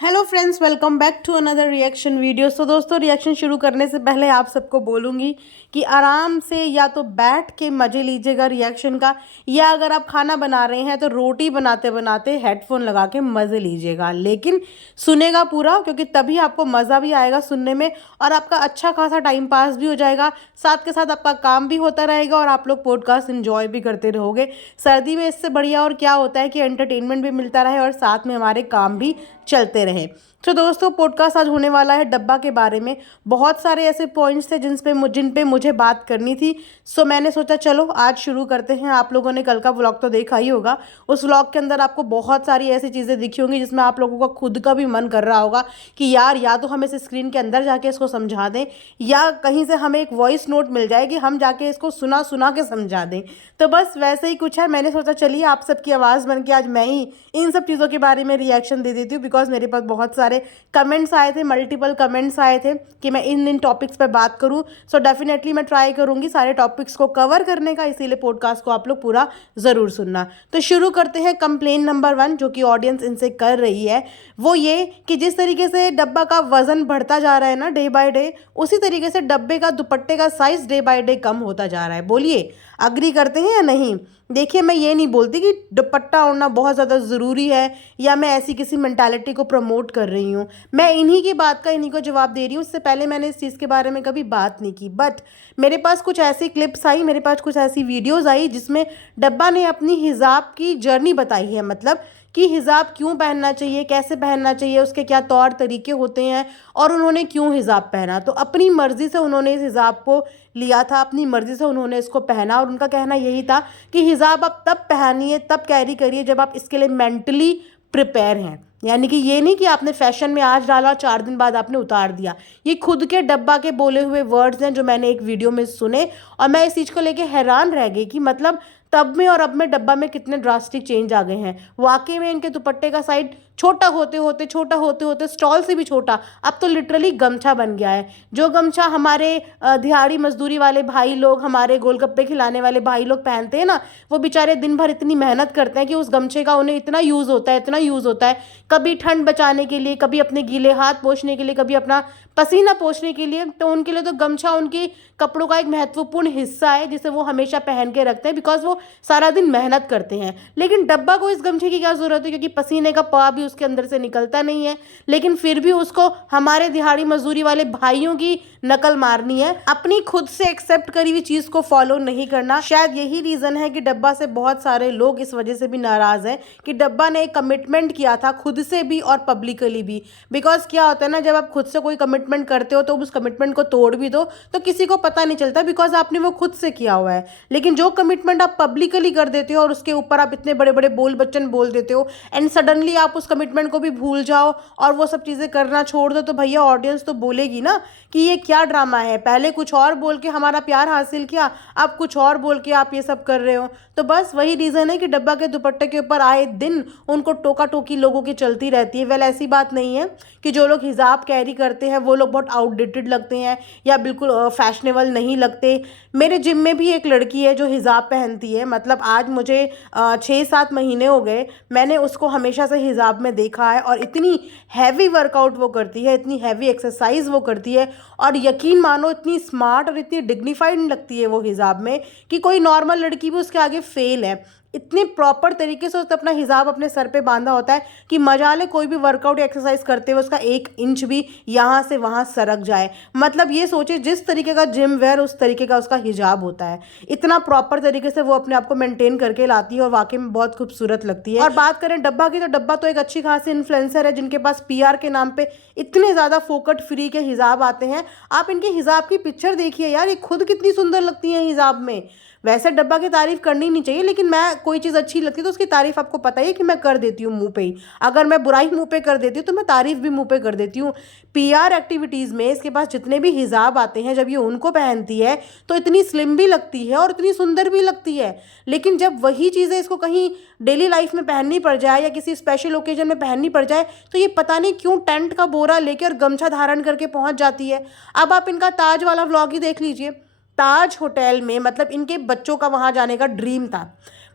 Hello friends, welcome back to another reaction video. So दोस्तों, reaction शुरू करने से पहले आप सबको बोलूँगी कि आराम से या तो बैठ के मज़े लीजिएगा रिएक्शन का, या अगर आप खाना बना रहे हैं तो रोटी बनाते बनाते हेडफोन लगा के मज़े लीजिएगा। लेकिन सुनेगा पूरा, क्योंकि तभी आपको मज़ा भी आएगा सुनने में और आपका अच्छा खासा टाइम पास भी हो जाएगा। साथ के साथ आपका काम भी होता रहेगा और आप लोग पॉडकास्ट इन्जॉय भी करते रहोगे। सर्दी में इससे बढ़िया और क्या होता है कि एंटरटेनमेंट भी मिलता रहे और साथ में हमारे काम भी चलते रहे। तो दोस्तों, पॉडकास्ट आज होने वाला है डब्बा के बारे में। बहुत सारे ऐसे पॉइंट्स थे जिन पे मुझे बात करनी थी। सो मैंने सोचा चलो आज शुरू करते हैं। आप लोगों ने कल का व्लॉग तो देखा ही होगा। उस व्लॉग के अंदर आपको बहुत सारी ऐसी चीज़ें दिखी होंगी जिसमें आप लोगों का खुद का भी मन कर रहा होगा कि यार या तो हम इस स्क्रीन के अंदर जाके इसको समझा दें, या कहीं से हमें एक वॉइस नोट मिल जाए कि हम जाके इसको सुना सुना के समझा दें। तो बस वैसे ही कुछ है। मैंने सोचा चलिए आप सबकी आवाज़ बन के आज मैं ही इन सब चीज़ों के बारे में रिएक्शन दे देती हूँ, बिकॉज मेरे पास बहुत सारे कमेंट्स आए थे, मल्टीपल कमेंट्स आए थे कि मैं इन टॉपिक्स पे बात करूँ। सो डेफिनेटली मैं ट्राई करूँगी सारे टॉपिक्स को कवर करने का, इसीलिए पॉडकास्ट को आप लोग पूरा ज़रूर सुनना। तो शुरू करते हैं। कंप्लेन नंबर 1 जो कि ऑडियंस इनसे कर रही है वो ये कि जिस तरीके से डब्बा का वज़न बढ़ता जा रहा है ना डे बाय डे, उसी तरीके से डब्बे का दुपट्टे का साइज़ डे बाय डे कम होता जा रहा है। बोलिए, अग्री करते हैं या नहीं? देखिए, मैं ये नहीं बोलती कि दुपट्टा ओढ़ना बहुत ज़्यादा ज़रूरी है या मैं ऐसी किसी मेंटालिटी को प्रमोट कर रही हूँ। मैं इन्हीं की बात का इन्हीं को जवाब दे रही हूँ। इससे पहले मैंने इस चीज़ के बारे में कभी बात नहीं की, बट मेरे पास कुछ ऐसी क्लिप्स आई, मेरे पास कुछ ऐसी वीडियोज़ आई जिसमें डब्बा ने अपनी हिजाब की जर्नी बताई है। मतलब कि हिजाब क्यों पहनना चाहिए, कैसे पहनना चाहिए, उसके क्या तौर तरीके होते हैं और उन्होंने क्यों हिजाब पहना। तो अपनी मर्ज़ी से उन्होंने इस हिजाब को लिया था, अपनी मर्ज़ी से उन्होंने इसको पहना और उनका कहना यही था कि हिजाब आप तब पहनिए, तब कैरी करिए जब आप इसके लिए मेंटली प्रिपेयर हैं। यानी कि ये नहीं कि आपने फैशन में आज डाला और 4 दिन बाद आपने उतार दिया। ये खुद के डब्बा के बोले हुए वर्ड्स हैं जो मैंने एक वीडियो में सुने और मैं इस चीज़ को लेके हैरान रह गई कि मतलब तब में और अब में डब्बा में कितने ड्रास्टिक चेंज आ गए हैं। वाकई में इनके दुपट्टे का साइड छोटा होते होते स्टॉल से भी छोटा अब तो लिटरली गमछा बन गया है। जो गमछा हमारे दिहाड़ी मजदूरी वाले भाई लोग, हमारे गोलगप्पे खिलाने वाले भाई लोग पहनते हैं ना, वो बेचारे दिन भर इतनी मेहनत करते हैं कि उस गमछे का उन्हें इतना यूज़ होता है, इतना यूज़ होता है, कभी ठंड बचाने के लिए, कभी अपने गीले हाथ पोंछने के लिए, कभी अपना पसीना पोंछने के लिए। तो उनके लिए तो गमछा उनकी कपड़ों का एक महत्वपूर्ण हिस्सा है जिसे वो हमेशा पहन के रखते हैं, बिकॉज वो सारा दिन मेहनत करते हैं। लेकिन डब्बा को इस गमछे की क्या ज़रूरत है, क्योंकि पसीने का पा भी उसके अंदर से निकलता नहीं है, लेकिन फिर भी उसको हमारे दिहाड़ी मजदूरी वाले भाइयों की नकल मारनी है, अपनी खुद से एक्सेप्ट करी हुई चीज़ को फॉलो नहीं करना। शायद यही रीज़न है कि डब्बा से बहुत सारे लोग इस वजह से भी नाराज़ हैं कि डब्बा ने एक कमिटमेंट किया था खुद से भी और पब्लिकली भी। बिकॉज क्या होता है ना, जब आप खुद से कोई कमिटमेंट करते हो तो उस कमिटमेंट को तोड़ भी दो तो किसी को पता नहीं चलता, बिकॉज आपने वो खुद से किया हुआ है। लेकिन जो कमिटमेंट आप पब्लिकली कर देते हो और उसके ऊपर आप इतने बड़े बड़े बोल बच्चन बोल देते हो एंड सडनली आप उस कमिटमेंट को भी भूल जाओ और वो सब चीज़ें करना छोड़ दो, तो भैया ऑडियंस तो बोलेगी ना कि ये क्या ड्रामा है। पहले कुछ और बोल के हमारा प्यार हासिल किया, अब कुछ और बोल के आप ये सब कर रहे हो। तो बस वही रीज़न है कि डब्बा के दुपट्टे के ऊपर आए दिन उनको टोका टोकी लोगों की चलती रहती है। वेल, ऐसी बात नहीं है कि जो लोग हिजाब कैरी करते हैं वो लोग बहुत आउटडेटेड लगते हैं या बिल्कुल फैशनेबल नहीं लगते। मेरे जिम में भी एक लड़की है जो हिजाब पहनती है। मतलब आज मुझे 6-7 महीने हो गए, मैंने उसको हमेशा से हिजाब में देखा है और इतनी हैवी वर्कआउट वो करती है, इतनी हैवी एक्सरसाइज वो करती है और यकीन मानो इतनी स्मार्ट और इतनी डिग्निफाइड लगती है वो हिजाब में कि कोई नॉर्मल लड़की भी उसके आगे फेल है। इतने प्रॉपर तरीके से उसने अपना हिजाब अपने सर पे बांधा होता है कि मजा ले कोई भी वर्कआउट या एक्सरसाइज करते हुए उसका 1 इंच भी यहाँ से वहाँ सरक जाए। मतलब ये सोचे जिस तरीके का जिम वेयर उस तरीके का उसका हिजाब होता है। इतना प्रॉपर तरीके से वो अपने आप को मेंटेन करके लाती है और वाकई में बहुत खूबसूरत लगती है। और बात करें डब्बा की, तो डब्बा तो एक अच्छी खासी इन्फ्लुएंसर है जिनके पास पीआर के नाम पे इतने ज़्यादा फोकट फ्री के हिजाब आते हैं। आप इनके हिजाब की पिक्चर देखिए यार, ये खुद कितनी सुंदर लगती है हिजाब में। वैसे डब्बा की तारीफ करनी नहीं चाहिए, लेकिन मैं कोई चीज़ अच्छी लगती है तो उसकी तारीफ आपको पता ही है कि मैं कर देती हूँ मुंह पे ही। अगर मैं बुराई मुंह पे कर देती हूँ तो मैं तारीफ भी मुंह पे कर देती हूँ। पीआर एक्टिविटीज़ में इसके पास जितने भी हिजाब आते हैं, जब ये उनको पहनती है तो इतनी स्लिम भी लगती है और इतनी सुंदर भी लगती है। लेकिन जब वही चीज़ें इसको कहीं डेली लाइफ में पहननी पड़ जाए या किसी स्पेशल ओकेजन में पहननी पड़ जाए तो ये पता नहीं क्यों टेंट का बोरा लेकर गमछा धारण करके पहुँच जाती है। अब आप इनका ताज वाला व्लॉग ही देख लीजिए। ताज होटल में मतलब इनके बच्चों का वहाँ जाने का ड्रीम था।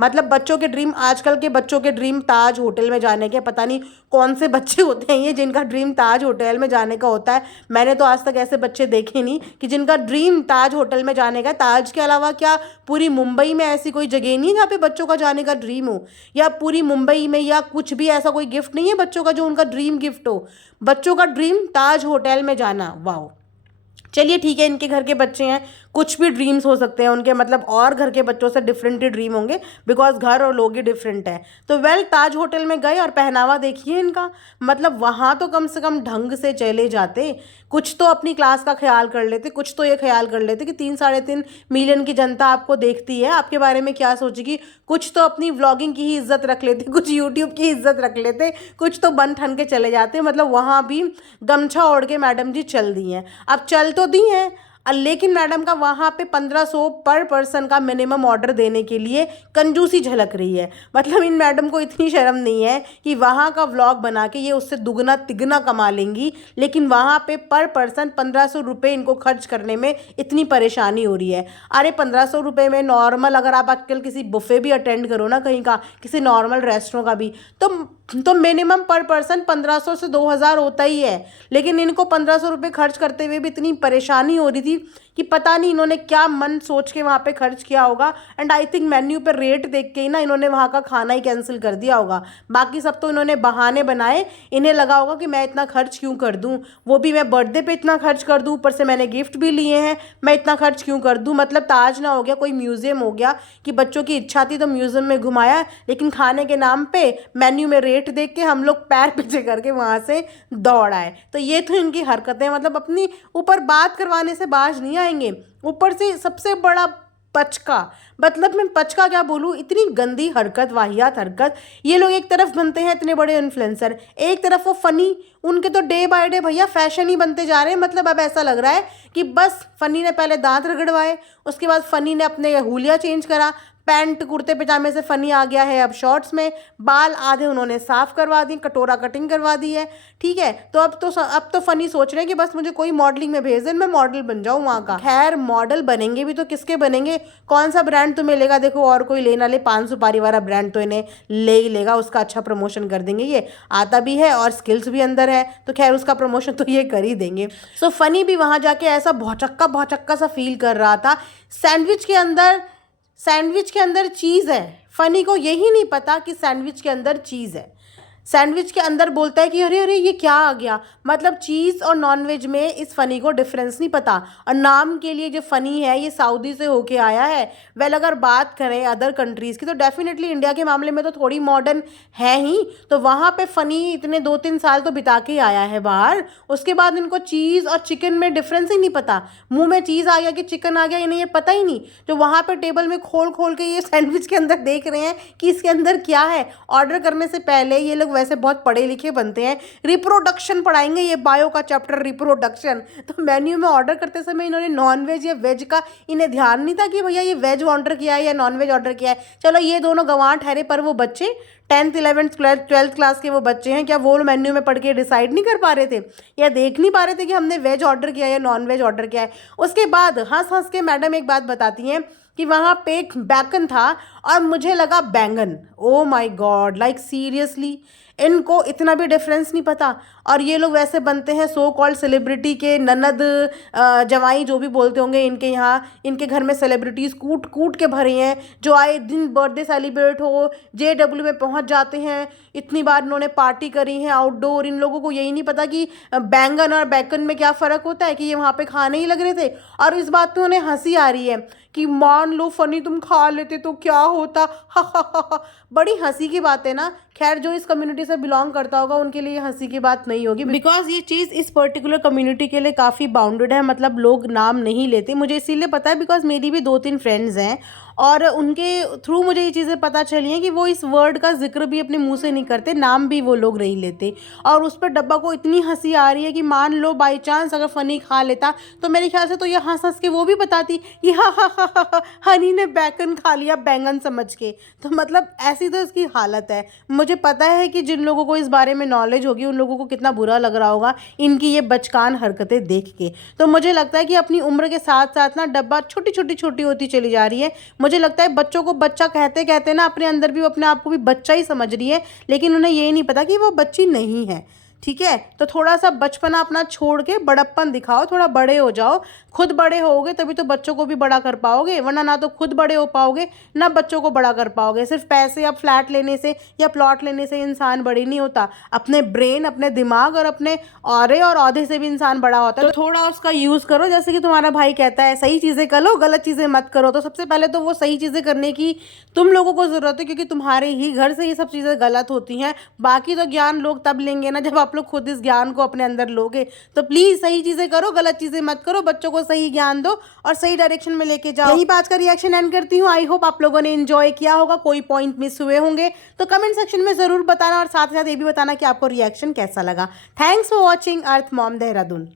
मतलब बच्चों के ड्रीम, आजकल के बच्चों के ड्रीम ताज होटल में जाने के, पता नहीं कौन से बच्चे होते हैं ये जिनका ड्रीम ताज होटल में जाने का होता है। मैंने तो आज तक ऐसे बच्चे देखे नहीं कि जिनका ड्रीम ताज होटल में जाने का। ताज के अलावा क्या पूरी मुंबई में ऐसी कोई जगह नहीं है जहाँ पे बच्चों का जाने का ड्रीम हो, या पूरी मुंबई में या कुछ भी ऐसा कोई गिफ्ट नहीं है बच्चों का जो उनका ड्रीम गिफ्ट हो। बच्चों का ड्रीम ताज होटल में जाना, वाह। चलिए ठीक है, इनके घर के बच्चे हैं, कुछ भी ड्रीम्स हो सकते हैं उनके, मतलब और घर के बच्चों से डिफरेंट ही ड्रीम होंगे, बिकॉज घर और लोग ही डिफरेंट हैं। तो वेल, ताज होटल में गए और पहनावा देखिए इनका, मतलब वहाँ तो कम से कम ढंग से चले जाते, कुछ तो अपनी क्लास का ख्याल कर लेते, कुछ तो ये ख्याल कर लेते कि 3-3.5 मिलियन की जनता आपको देखती है, आपके बारे में क्या सोचेगी। कुछ तो अपनी व्लॉगिंग की ही इज्जत रख लेते, कुछ यूट्यूब की इज्जत रख लेते, कुछ तो बन ठन के चले जाते। मतलब वहाँ भी गमछा ओढ़ के मैडम जी चल दी हैं। अब चल तो दी हैं, लेकिन मैडम का वहाँ पे 1500 पर पर्सन का मिनिमम ऑर्डर देने के लिए कंजूसी झलक रही है। मतलब इन मैडम को इतनी शर्म नहीं है कि वहाँ का व्लॉग बना के ये उससे दुगना तिगना कमा लेंगी, लेकिन वहाँ पे पर पर्सन 1500 रुपये इनको खर्च करने में इतनी परेशानी हो रही है। अरे 1500 रुपये में नॉर्मल, अगर आप आजकल किसी बुफे भी अटेंड करो ना कहीं का, किसी नॉर्मल रेस्टोरेंट का भी, तो मिनिमम पर पर्सन 1500 से 2000 होता ही है। लेकिन इनको 1500 रुपये खर्च करते हुए भी इतनी परेशानी हो रही थी कि पता नहीं इन्होंने क्या मन सोच के वहाँ पे खर्च किया होगा। एंड आई थिंक मेन्यू पे रेट देख के ही ना इन्होंने वहाँ का खाना ही कैंसिल कर दिया होगा। बाकी सब तो इन्होंने बहाने बनाए, इन्हें लगा होगा कि मैं इतना खर्च क्यों कर दूँ, वो भी मैं बर्थडे पे इतना खर्च कर दूँ, ऊपर से मैंने गिफ्ट भी लिए हैं, मैं इतना खर्च क्यों कर दूँ। मतलब ताज ना हो गया कोई म्यूज़ियम हो गया कि बच्चों की इच्छा थी तो म्यूज़ियम में घुमाया, लेकिन खाने के नाम पे मेन्यू में रेट देख के हम लोग पैर पीछे करके वहाँ से दौड़ आए। तो ये तो इनकी हरकतें, मतलब अपनी ऊपर बात करवाने से बाज नहीं आएंगे। ऊपर से सबसे बड़ा पचका, मतलब मैं पचका क्या बोलूँ, इतनी गंदी हरकत, वाहियात हरकत। ये लोग एक तरफ बनते हैं इतने बड़े इन्फ्लुएंसर, एक तरफ वो फ़नी, उनके तो डे बाय डे भैया फैशन ही बनते जा रहे हैं। मतलब अब ऐसा लग रहा है कि बस फ़नी ने पहले दांत रगड़वाए, उसके बाद फ़नी ने अपने हुलिया चेंज करा, पैंट कुर्ते पजामे से फ़नी आ गया है अब शॉर्ट्स में, बाल आधे उन्होंने साफ़ करवा दी, कटोरा कटिंग करवा दी है। ठीक है, तो अब तो फ़नी सोच रहे हैं कि बस मुझे कोई मॉडलिंग में भेज दें, मैं मॉडल बन जाऊँ वहाँ का। खैर मॉडल बनेंगे भी तो किसके बनेंगे, कौन सा ब्रांड तुम्हें लेगा। देखो और कोई ले ना ले, 5 सुपारी वाला ब्रांड तो इन्हें ले ही लेगा, उसका अच्छा प्रमोशन कर देंगे, ये आता भी है और स्किल्स भी अंदर है, तो खैर उसका प्रमोशन तो ये कर ही देंगे। सो फ़नी भी वहाँ जाके ऐसा भौचक्का सा फील कर रहा था। सैंडविच के अंदर चीज़ है, फ़नी को यही नहीं पता कि सैंडविच के अंदर चीज़ है। सैंडविच के अंदर बोलता है कि अरे अरे ये क्या आ गया। मतलब चीज़ और नॉनवेज में इस फ़नी को डिफरेंस नहीं पता, और नाम के लिए जो फ़नी है ये सऊदी से होके आया है। वेल अगर बात करें अदर कंट्रीज़ की तो डेफिनेटली इंडिया के मामले में तो थोड़ी मॉडर्न है ही, तो वहाँ पे फ़नी इतने 2-3 साल तो बिता के आया है बाहर। उसके बाद इनको चीज़ और चिकन में डिफरेंस ही नहीं पता, मुँह में चीज़ आ गया कि चिकन आ गया, इन्हें ये पता ही नहीं। जो वहाँ पर टेबल में खोल खोल के ये सैंडविच के अंदर देख रहे हैं कि इसके अंदर क्या है। ऑर्डर करने से पहले ये लोग वैसे बहुत पढ़े लिखे बनते हैं, रिप्रोडक्शन पढ़ाएंगे, ये बायो का चैप्टर रिप्रोडक्शन। तो मेन्यू में ऑर्डर करते समय इन्होंने नॉन वेज या वेज का इन्हें ध्यान नहीं था कि भैया ये वेज ऑर्डर किया है या नॉन वेज ऑर्डर किया है। चलो ये दोनों गंवार ठहरे, पर वो बच्चे 10th 11th 12th क्लास के वो बच्चे हैं, क्या वो मेन्यू में पढ़ के डिसाइड नहीं कर पा रहे थे या देख नहीं पा रहे थे कि हमने वेज ऑर्डर किया है या नॉन वेज ऑर्डर किया है। उसके बाद हंस हंस के मैडम एक बात बताती हैं कि वहाँ पे एक बैकन था और मुझे लगा बैंगन। Oh my God, like seriously इनको इतना भी डिफरेंस नहीं पता। और ये लोग वैसे बनते हैं सो कॉल्ड सेलिब्रिटी के ननद जवाई जो भी बोलते होंगे, इनके यहाँ इनके घर में सेलिब्रिटीज़ कूट कूट के भरे हैं, जो आए दिन बर्थडे सेलिब्रेट हो JW में पहुँच जाते हैं। इतनी बार इन्होंने पार्टी करी है आउटडोर, इन लोगों को यही नहीं पता कि बैंगन और बैकन में क्या फ़र्क होता है, कि ये वहाँ पे खाने ही लग रहे थे। और इस बात पे उन्हें हंसी आ रही है कि मान लो फ़नी तुम खा लेते तो क्या होता, हा। बड़ी हंसी की बात है ना। खैर जो इस कम्युनिटी से बिलोंग करता होगा उनके लिए हंसी की बात नहीं होगी, बिकॉज ये चीज़ इस पर्टिकुलर कम्युनिटी के लिए काफ़ी बाउंडेड है। मतलब लोग नाम नहीं लेते, मुझे इसीलिए पता है बिकॉज मेरी भी 2-3 फ्रेंड्स हैं और उनके थ्रू मुझे ये चीज़ें पता चली हैं कि वो इस वर्ड का जिक्र भी अपने मुंह से नहीं करते, नाम भी वो लोग नहीं लेते। और उस पर डब्बा को इतनी हंसी आ रही है कि मान लो बाई चांस अगर फ़नी खा लेता तो मेरे ख्याल से तो ये हंस हंस के वो भी बताती कि हा हनी ने बैकन खा लिया बैंगन समझ के। तो मतलब ऐसी तो इसकी हालत है। मुझे पता है कि जिन लोगों को इस बारे में नॉलेज होगी उन लोगों को कितना बुरा लग रहा होगा इनकी ये बचकान हरकतें देख के। तो मुझे लगता है कि अपनी उम्र के साथ साथ ना डब्बा छोटी छोटी होती चली जा रही है। मुझे लगता है बच्चों को बच्चा कहते कहते ना अपने अंदर भी वो अपने आप को भी बच्चा ही समझ रही है, लेकिन उन्हें ये नहीं पता कि वो बच्ची नहीं है। ठीक है, तो थोड़ा सा बचपना अपना छोड़ के बड़प्पन दिखाओ, थोड़ा बड़े हो जाओ। खुद बड़े होगे तभी तो बच्चों को भी बड़ा कर पाओगे, वरना ना तो खुद बड़े हो पाओगे ना बच्चों को बड़ा कर पाओगे। सिर्फ पैसे या फ्लैट लेने से या प्लॉट लेने से इंसान बड़ी नहीं होता। अपने ब्रेन, अपने दिमाग और अपने औरे और औहदे से भी इंसान बड़ा होता है। तो थोड़ा उसका यूज़ करो, जैसे कि तुम्हारा भाई कहता है सही चीज़ें करो, गलत चीज़ें मत करो। तो सबसे पहले तो वो सही चीज़ें करने की तुम लोगों को ज़रूरत है, क्योंकि तुम्हारे ही घर से ये सब चीज़ें गलत होती हैं। बाकी तो ज्ञान लोग तब लेंगे ना जब आप लोग खुद इस ज्ञान को अपने अंदर लोगे। तो प्लीज़ सही चीज़ें करो, गलत चीज़ें मत करो, बच्चों को सही ज्ञान दो और सही डायरेक्शन में लेके जाओ। यही बात का रिएक्शन एंड करती हूँ। आई होप आप लोगों ने एंजॉय किया होगा, कोई पॉइंट मिस हुए होंगे तो कमेंट सेक्शन में ज़रूर बताना, और साथ ही साथ ये भी बताना कि आपको रिएक्शन कैसा लगा। Thanks for watching earth mom Dehradun.